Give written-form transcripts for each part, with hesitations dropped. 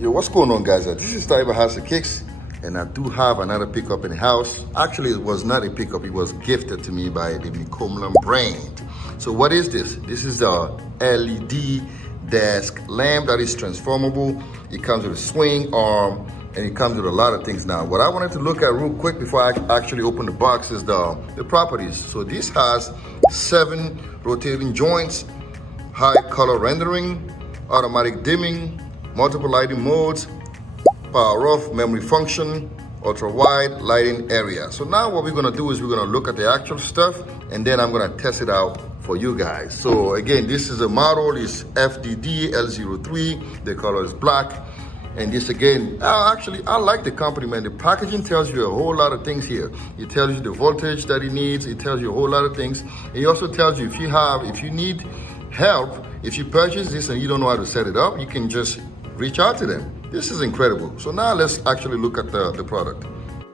Yo, what's going on, guys? This is Tyler House of Kicks, and I do have another pickup in the house. Actually, it was not a pickup, it was gifted to me by the Micomlan brand. So what is this? This is the LED Desk Lamp that is transformable. It comes with a swing arm, and it comes with a lot of things now. What I wanted to look at real quick before I actually open the box is the properties. So this has 7 rotating joints, high color rendering, automatic dimming, multiple lighting modes, power off, memory function, ultra wide lighting area. So now what we're gonna do is we're gonna look at the actual stuff, and then I'm gonna test it out for you guys. So again, this is a model, is FDD L03, the color is black. And this again, I like the company, man. The packaging tells you a whole lot of things here. It tells you the voltage that it needs, it tells you a whole lot of things. It also tells you if you need help, if you purchase this and you don't know how to set it up, you can just reach out to them. This is incredible. So now let's actually look at the product.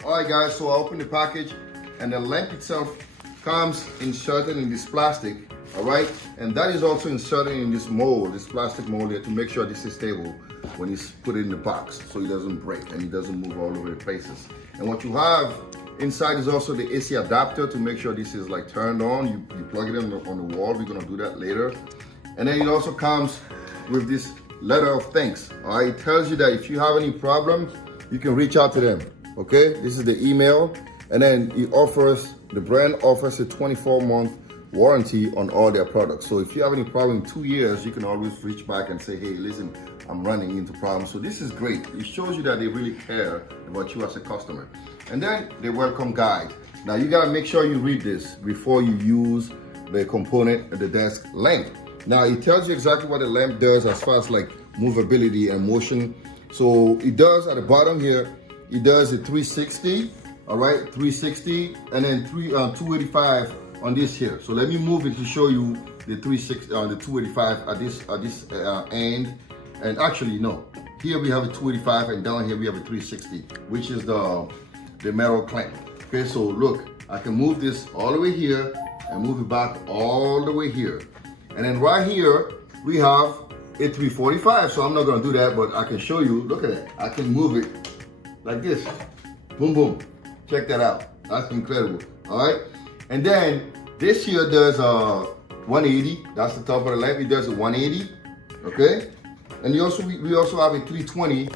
All right, guys, so I opened the package, and the lamp itself comes inserted in this plastic, all right? And that is also inserted in this mold, this plastic mold here, to make sure this is stable when you put it in the box, so it doesn't break and it doesn't move all over the places. And what you have inside is also the AC adapter to make sure this is like turned on. You plug it in on the wall. We're gonna do that later. And then it also comes with this letter of thanks. All right, it tells you that if you have any problems, you can reach out to them. Okay, this is the email, and then the brand offers a 24-month warranty on all their products. So if you have any problem in 2 years, you can always reach back and say, hey, listen, I'm running into problems. So this is great. It shows you that they really care about you as a customer. And then the welcome guide. Now you gotta make sure you read this before you use the component of the desk lamp. Now it tells you exactly what the lamp does as far as like movability and motion. So it does at the bottom here, it does a 360, all right, 360, and then 285 on this here. So let me move it to show you the 360, the 285 at this end. And actually no, here we have a 285, and down here we have a 360, which is the metal clamp. Okay, so look, I can move this all the way here and move it back all the way here. And then right here, we have a 345. So I'm not gonna do that, but I can show you, look at that. I can move it like this, boom, boom. Check that out, that's incredible, all right? And then this here does a 180, that's the top of the lamp, it does a 180, okay? And we also have a 320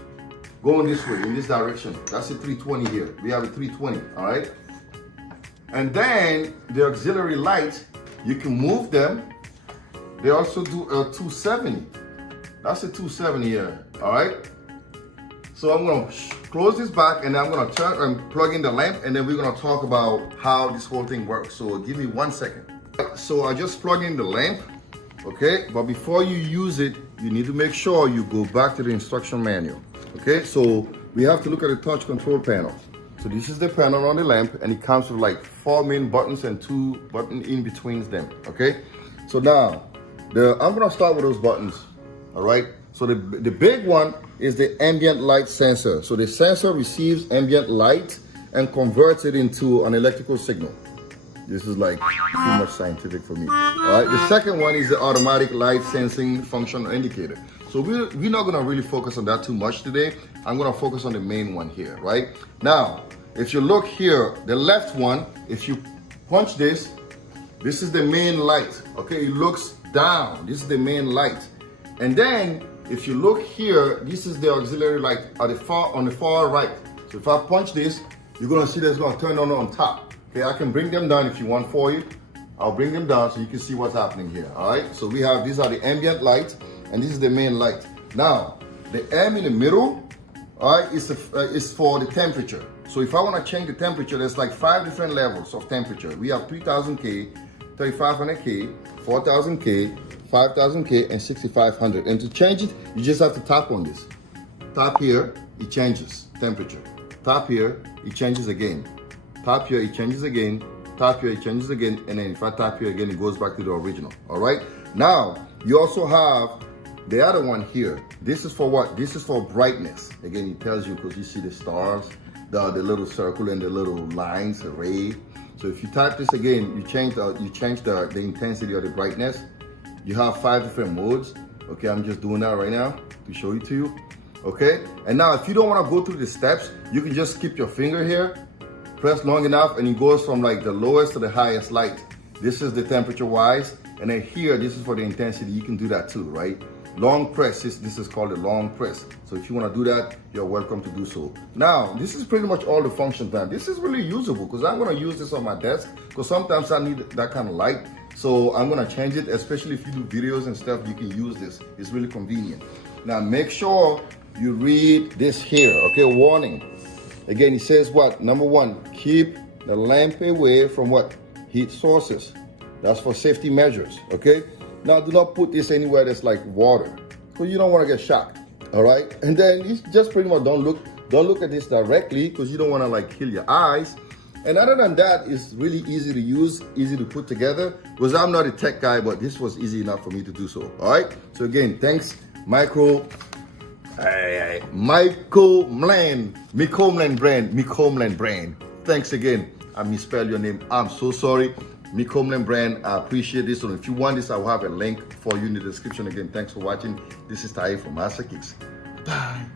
going this way, in this direction. That's a 320 here, we have a 320, all right? And then the auxiliary lights, you can move them. They also do a 270. That's a 270 here, all right? So I'm gonna close this back, and I'm gonna turn and plug in the lamp, and then we're gonna talk about how this whole thing works. So give me 1 second. So I just plug in the lamp, okay? But before you use it, you need to make sure you go back to the instruction manual, okay? So we have to look at the touch control panel. So this is the panel on the lamp, and it comes with like 4 main buttons and 2 buttons in between them, okay? So now, I'm gonna start with those buttons, all right? So the big one is the ambient light sensor. So the sensor receives ambient light and converts it into an electrical signal. This is like too much scientific for me, all right? The second one is the automatic light sensing function indicator. So we're not gonna really focus on that too much today. I'm gonna focus on the main one here, right? Now, if you look here, the left one, if you punch this is the main light, okay? It looks down, this is the main light. And then if you look here, this is the auxiliary light on the far right. So if I punch this, you're gonna see that it's gonna turn on top. Okay, I can bring them down if you want for you. I'll bring them down so you can see what's happening here, all right? So we have, these are the ambient lights, and this is the main light. Now, the M in the middle, all right, is for the temperature. So if I wanna change the temperature, there's like 5 different levels of temperature. We have 3000K, 3500K, 4000K, 5000K, and 6500. And to change it, you just have to tap on this. Tap here, it changes temperature. Tap here, it changes again. Tap here, it changes again. Tap here, it changes again. And then if I tap here again, it goes back to the original, all right? Now, you also have the other one here. This is for what? This is for brightness. Again, it tells you, because you see the stars, the little circle and the little lines, the ray. So if you type this again, you change the intensity of the brightness. You have 5 different modes. Okay, I'm just doing that right now to show it to you. okay? And now if you don't wanna go through the steps, you can just keep your finger here, press long enough, and it goes from like the lowest to the highest light. This is the temperature wise, and then here, this is for the intensity. You can do that too, right? Long press, this is called a long press. So if you wanna do that, you're welcome to do so. Now, this is pretty much all the functions done. This is really usable because I'm gonna use this on my desk because sometimes I need that kind of light. So I'm gonna change it, especially if you do videos and stuff, you can use this. It's really convenient. Now make sure you read this here, okay? Warning. Again, it says what? Number one, keep the lamp away from what? Heat sources. That's for safety measures, okay? Now do not put this anywhere that's like water, because you don't want to get shocked, all right? And then you just pretty much don't look at this directly because you don't want to like kill your eyes. And other than that, it's really easy to use, easy to put together, because I'm not a tech guy, but this was easy enough for me to do so, all right? So again, thanks, Micomlan brand. Thanks again. I misspelled your name. I'm so sorry. Micomlan brand, I appreciate this. So if you want this, I will have a link for you in the description. Again, thanks for watching. This is Taye from Master Kicks. Bye.